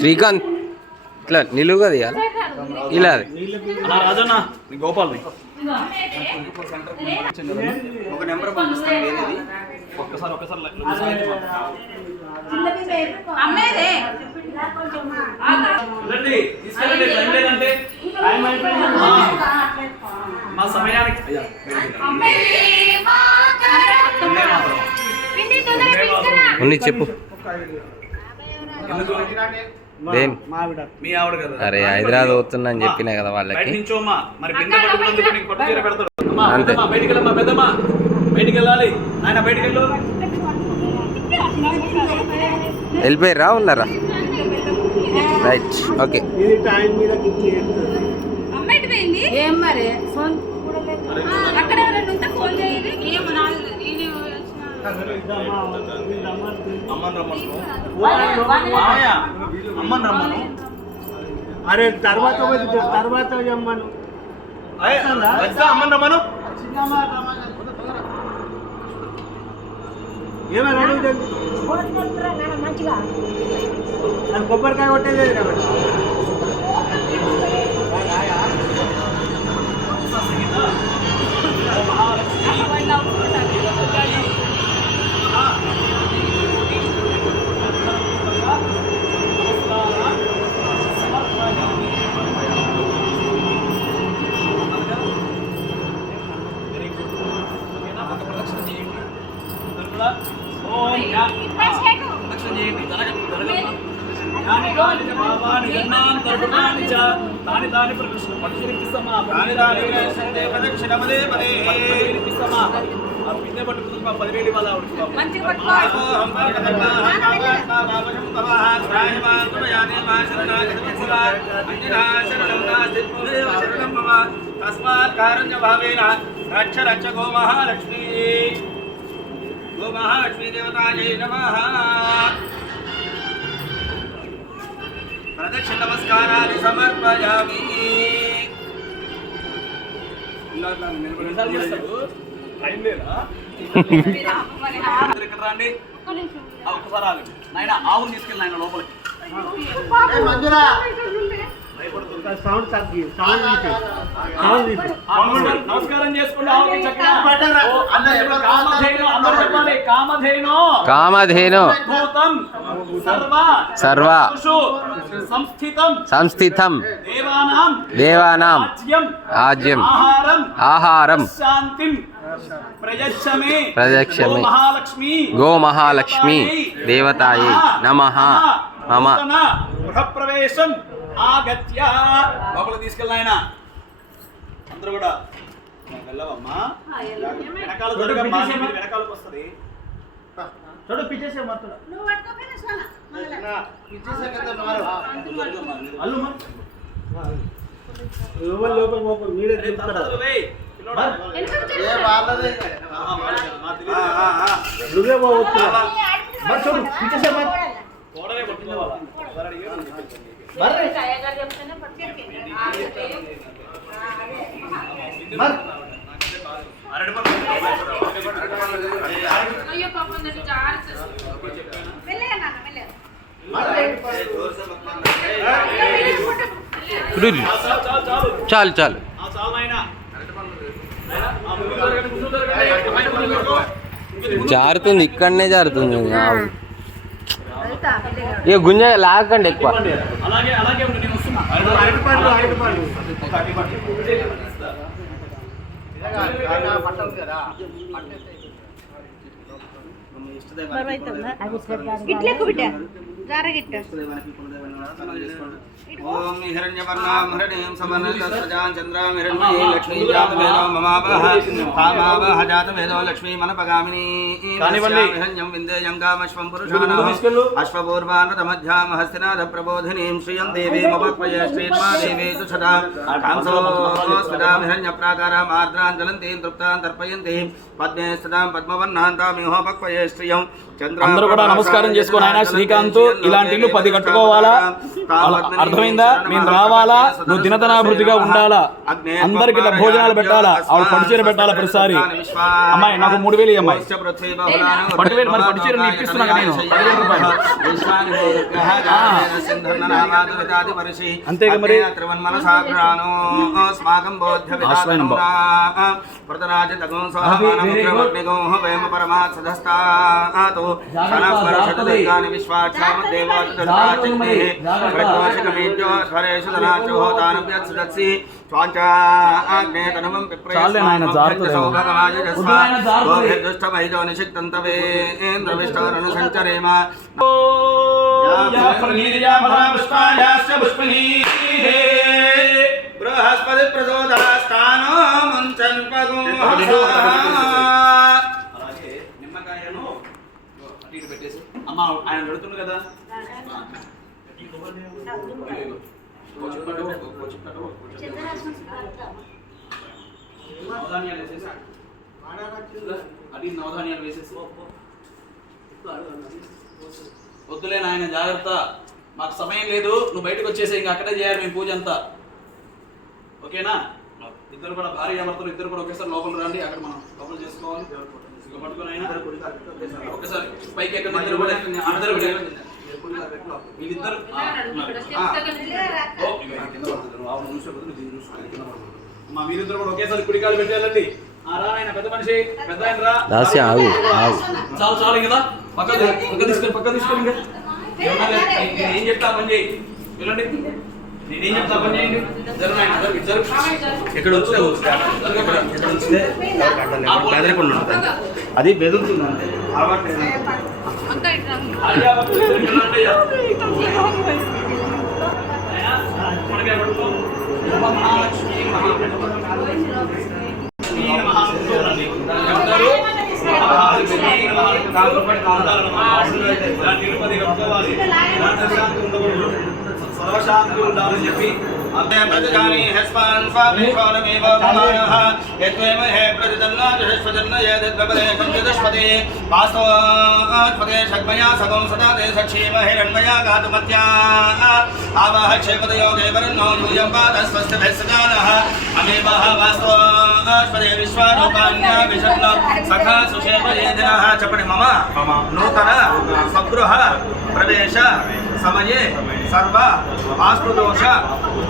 శ్రీకాంత్ ఇట్లా నిలువుగా తీయాలి ఇలా రాజన్న గోపాల్ ఒక నెంబర్ పంపిస్తాను ఒక్కసారి మా సమయానికి ఉన్ని చెప్పు మీ ఆవిడ కదా. అరే హైదరాబాద్ పోతున్నా అని చెప్పినా కదా వాళ్ళకి అంతే. బయటికి వెళ్ళాలి ఆయన బయటికి వెళ్ళు. వెళ్ళిపోయారా ఉన్నారా? Right okay. అరే తర్వాత రమ్మను అమ్మని రమ్మను. ఏమైనా అడుగుతుంది కొబ్బరికాయ కొట్టేది కాబట్టి రక్ష రక్ష గో మహాలక్ష్మీ గో మహాలక్ష్మీ దేవతాయై నమః. ప్రదక్షిణ నమస్కారాన్ని సమర్పయామి. రండి ఒక్కసారి ఆగండి నాయన. ఆవును తీసుకెళ్ళి నాయన లోపలికి. నమస్కారం చేసుకోండి. కామధేను సర్వ సంస్థితం దేవానాం ఆజ్యం ఆహారం ప్రయచ్చమే గో మహాలక్ష్మి దేవతాయై నమః. మమ గృహప్రవేశం ఆగత్య లోపలికి తీసుకెళ్ళి ఆయన. అందరూ కూడా వెళ్ళవమ్మా. వెనకాల దొరకమ్మా. వెనకాలకు వస్తుంది చూడు. పిచ్చేసే మొత్తం అల్లు లోపల మీరే నువ్వే పోవచ్చు. పిచ్చేసే చాలు చాలు. జారుతుంది, ఇక్కడనే జారుతుంది. ఇక గుంజ లాగకండి ఎక్కువ. ఇట్లెక్కు బిడ్డ ఓం హిరణ్యవర్ణాం హరిణీం సమన్నతస్రజాం చంద్రాం హిరణ్మయీం లక్ష్మీం జాతవేదో మమావహ కామావహ జాతవేదో లక్ష్మీమనపగామినీ హిరణ్యం విందేయం కామశ్వం పురుషాణం అశ్వపూర్వానృతమధ్యాం హస్తినాథ ప్రబోధినీం శ్రియం దేవీమపక్వయ శ్రీర్మాదేవీ సుషతాం కాంసోస్మితాం హిరణ్యప్రాకారాం ఆర్ద్రాం జ్వలంతీం తృప్తాం తర్పయంతీం పద్మే స్థితాం పద్మవర్ణాంతామిహోపక్వయ శ్రియం అందరూ కూడా నమస్కారం చేసుకొని ఆయన శ్రీకాంత్ ఇలాంటి ఇల్లు 10 కట్టుకోవాలా, అర్థమైందా? నేను రావాలా, నువ్వు దినదనాభివృద్ధిగా ఉండాలా, అందరికి ఇలా భోజనాలు పెట్టాలా, ఆవిడ పట్టుచీర పెట్టాలా ప్రతిసారి. అమ్మాయి నాకు 3000 అమ్మాయి పట్టువేలు, మరి పట్టుచీర నేను ఇప్పిస్తున్నా కదా నేను 10,000 రూపాయలు. అంతేగా మరి. బృహస్పతి ప్రచోదస్తానో ముంచన్ పగో నిమ్మకాయను అటు పెట్టేసి అమ్మ ఆయన పెడుతుంది కదా. నవధాన్యాలు వేసేసి అది నవధాన్యాలు వేసేసి వద్దులే నాయన, జాగ్రత్త, మాకు సమయం లేదు, నువ్వు బయటకు వచ్చేసి ఇంకా అక్కడే చేయాలి మేము పూజ అంతా, ఓకేనా? ఇద్దరు కూడా భార్య భర్తలు ఇద్దరు కూడా ఒకేసారి లోపల రండి, అక్కడ మనం లోపల చేసుకోవాలి. పట్టుకొని అయినా ఒకసారి పైకి ఎక్కడ అందరూ కూడా అందరూ వీళ్ళిద్దరు మీరిద్దరు కూడా ఒకేసారి కుడికాలు పెట్టాలండి. రాయన పెద్ద మనిషి, పెద్ద ఆయన రా. చాలు చాలు కదా, పక్క తీసుకొని ఇంకా ఏం చెప్తా పని చేయి, వెళ్ళండి. నేనేం చెప్తా పని చేయండి. ఎక్కడ వస్తే అది బెదురుతుంది అంతే, అలవాటు సర్వశాంతి ఉండాలని చెప్పి ప్రజాని హస్మాన్ స్వామిషోనమేవ భవానః యత్వేమహే ప్రజతన్నాజశ్వజన్న యదద్వపదేశం యదశ్వతే వాస్తవాత్పదే షడ్మయా సగం సదా తే సక్షేమ హిరణ్మయా గాతుమత్యా ఆవాహ క్షేమదయో దేవరన్నో యూయం పాదస్వస్తిభిస్సగానః అమేవః వాస్తవాత్పదే విశ్వారూపాన్యా విషణ్ణ సఖా సుషేమయేదినః చెప్పండి. మమ నూతన స్వగృహ ప్రవేశ సమయే సర్వ వాస్తుదోష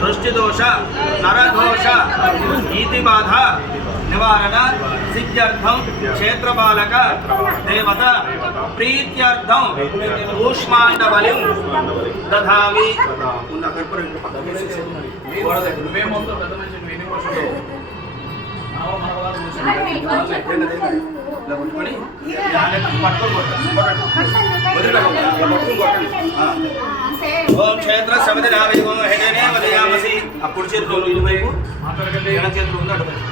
దృష్టిదోష నరదోష ఈతిబాధ నివారణ సిద్ధ్యర్థం క్షేత్రపాలక దేవత ప్రీత్యర్థం ఊష్మాండబలిం దధామి. ఓం క్షేత్ర సమితినామేమో హెడేనే వదయామసి. అప్పుడు చేతులు ఇటువైపు, ఎడం చేతులు ఉంది అటువైపు.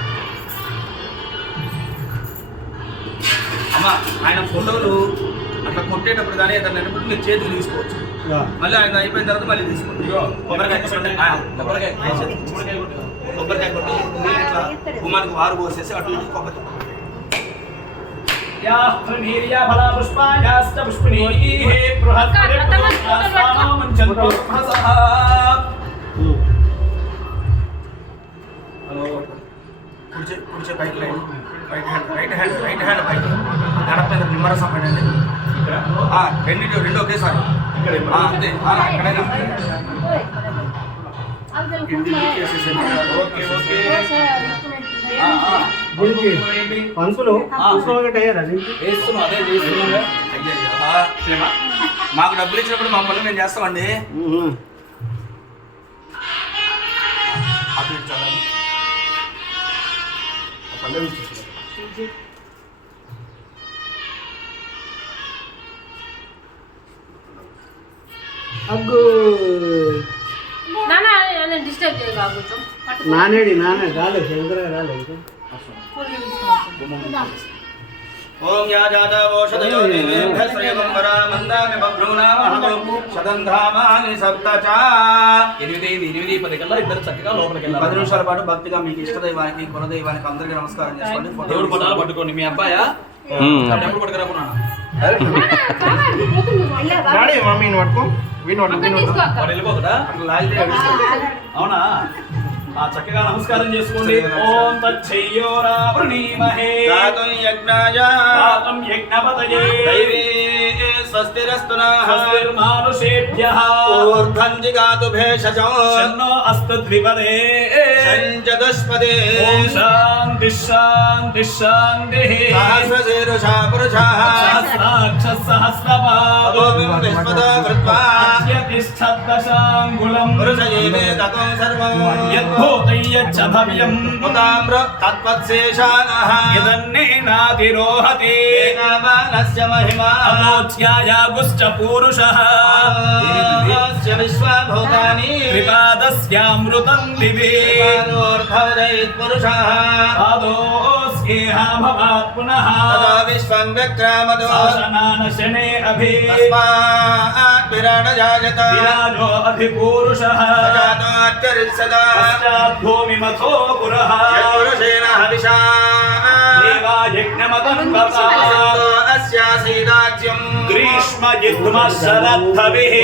అమ్మ ఆయన ఫోటోలు అట్లా కొట్టేటప్పుడు కానీ ఏదైనా అయినప్పుడు మీరు చేతులు తీసుకోవచ్చు, మళ్ళీ ఆయన అయిపోయిన తర్వాత మళ్ళీ తీసుకోండి. కొబ్బరికాయ కొట్టి ఇట్లా గుమ్మానికి వారు పోసేసి అటు ఇటు కొబ్బరి కుడిచే పైకి రైట్ హ్యాండ్ పైకి గడప మీద నిమ్మరసం పడండి. రెండు ఒకేసారి అంతే. ఎక్కడైనా పంచులు మాకు డబ్బులు ఇచ్చినప్పుడు మా పనులు మేము చేస్తామండి. అగ్గు నాన్న నేను డిస్టర్బ్ చేయగా కొంచెం నానేడి నానే రాలేదు శంకర రాలేదు ఓం యాజాతవోషధయో దేవేభ్యః శ్రేయం వరామందామి బభ్రూణామహం శతంధామాని సప్తచా 8 కల్లా ఇద్దరు చక్కగా లోపలికి వెళ్ళాలి. 10 నిమిషాల పాటు భక్తిగా మీకు ఇష్టదైవానికి కులదైవానికి అందరికీ నమస్కారం చేసుకోండి. దేవుడు పటాలు పట్టుకోండి. మీ అబ్బాయా డబ్బులు పట్టుకురాకున్నా మమ్మీని పట్టుకో వాడు వెళ్ళిపోతాడా అట్లా లాగితే ఏడుస్తాడు. అవునా చక్కగా నమస్కారం చేసుకోండి. ఓం తచ్చయ్యోరా వృణీమహే గాతుం యజ్ఞాయ గాతుం యజ్ఞపతయే దైవే స్వస్తిరస్తు నః స్వస్తిర్మానుషేభ్యః ఊర్ధ్వం జిగాతు భేషజో శన్నో అస్తు ద్విపదే సంజదుష్పదే ఓం శాంతి శాంతి శాంతి సహస్రశీర్షా పురుషః సహస్రాక్ష సహస్రపాదో విశ్వదా కృత్వా యతిష్ఠద్దశాంగుళం పురుషయేవే తతో సర్వం యద్భూతయ్యచ్చ భవ్యం ముదామ్ర తత్వత్శేషానః యదన్నేనాతిరోహతి ఏనావానస్య మహిమా అమోచ్యాయాగుశ్చ పూరుషః అస్య విశ్వభూతాని త్రిపాదస్యామృతం దివి త్రిపాదోర్ధవదైత్ పురుషః పాదోస్యేహ భవాత్ పునః తదా విశ్వం వ్యక్రామదో శాసనాన శనే అభి తస్మాత్ విరాణ జాయత విరాజో అధిపూరుషః సజాతాత్ కరిస్సదా భూమిమథో పురః పురుషేణ హవిషా దేవా యజ్ఞమదన్వతా అస్యాసీదాజ్యం గ్రీష్మ యుగ్మ శరద్ధవిః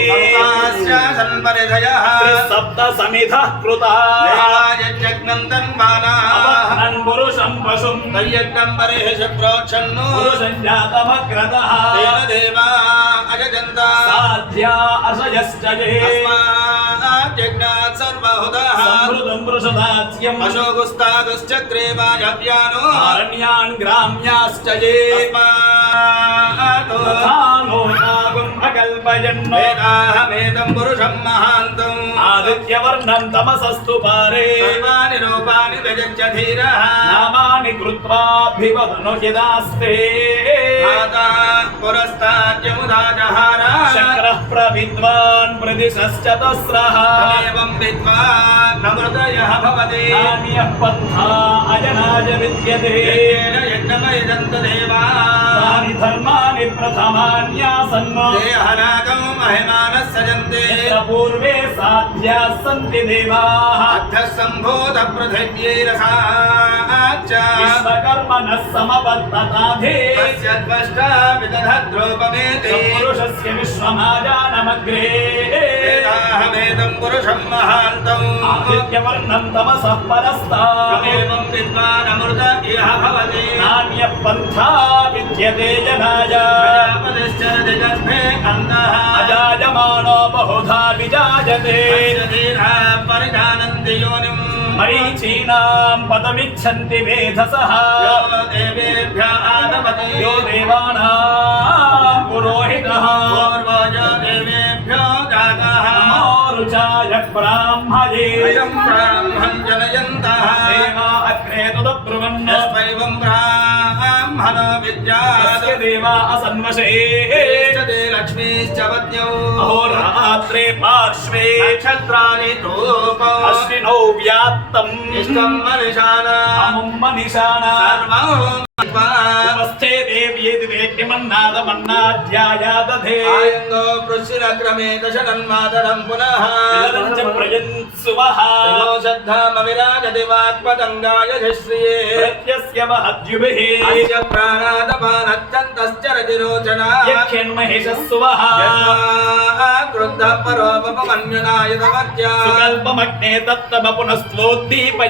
అస్యాసన్ పరిధయః సప్త సమిధః కృతా దేవా యజ్ఞం తన్మానా అపహ్నన్ పురుషం పశుం తయ్యజ్ఞం పరిహ ప్రోక్షన్నో పురుషం జాతమగ్రదః తేన దేవా అజజంతా సాధ్యా అసయశ్చ యజ్ఞాత్ సర్వహుదః సమృతం వృషదాస్యం అశోగుస్తాదుశ్చక్రే వాయవ్యానో అరణ్యాన్ గ్రామ్యాశ్చ ఏ వేదాహమేతం పురుషం మహాంతం ఆదిత్యవర్ణం తమసస్తు పారే సర్వాణి రూపాణి వ్యజజ్య ధీరః నామాని కృత్వాభివదను యదాస్తే మాతా పురస్తాద్యముదా జహార శక్రః ప్రవిద్వాన్ ప్రదిశశ్చతస్రః ఏవం విద్వాన్ నమృతయః భవతి నామ్యః పంథా అజనాయ విద్యతే యజ్ఞమయజంత దేవా తాని ధర్మాని ప్రథమాన్యాసన్నో దేహనాగం మహిమానః సజంతే పూర్వే సాధ్యాः సంతి దేవాः అర్థः సంభూత పృథివ్యైరసాచ్చ విశ్వకర్మణः సమవర్తతాధే తస్య ద్వష్టా విదధద్రూపమేతి పురుషస్య విశ్వమాజానమగ్రే వేదాహమేతం పురుషం మహాంతం ఆదిత్యవర్ణం తమసః పరస్తాత్ ఏవం విద్వానమృత ఇహ భవతి నాన్యః పంథా విద్యతే జనాయ ప్రజాపతిశ్చరతి గర్భే అంధః అజాయమానో బహుధా విజాయతే పరిజానంతి యోనిం మరీచీనాం పదమిచ్చంతి వేధసః యో దేవేభ్య ఆనవతి యో దేవానాం పురోహితః పూర్వజో దేవేభ్యో జాతః నమో రుచాయ బ్రాహ్మయే అయం బ్రాహ్మం జనయంతః దేవా అగ్రే తదబ్రువన్ స్వైవం బ్రాహ్మణో విద్యాత్ దేవా అసన్వశే తే లక్ష్మీశ్చ వద్యౌ అహోరాత్రే పార్శ్వే నక్షత్రాణి రూపౌ అశ్వినౌ వ్యాప్తం ఇష్టం మనిషానా అముం మనిషానా సర్వం ఉపస్థే దేవ్యేది వేద్యమన్నాదమన్నాధ్యాయాదధే ఆయంగో పృశ్చిరక్రమే దశనన్మాతరం పునః విలదంచ ప్రయన్సువః శ్రద్ధామ విరాజతి వాక్పదంగాయ శ్రియే ప్రత్యస్య మహద్యుభిః అస్య ప్రాణాదపానత్యంతశ్చరతి రోచనా యక్షన్మహిషస్సువః క్రుద్ధ పరోపమన్యునాయతమర్త్యా సుకల్పమగ్నే తత్తమ పునస్త్వోద్దీపయ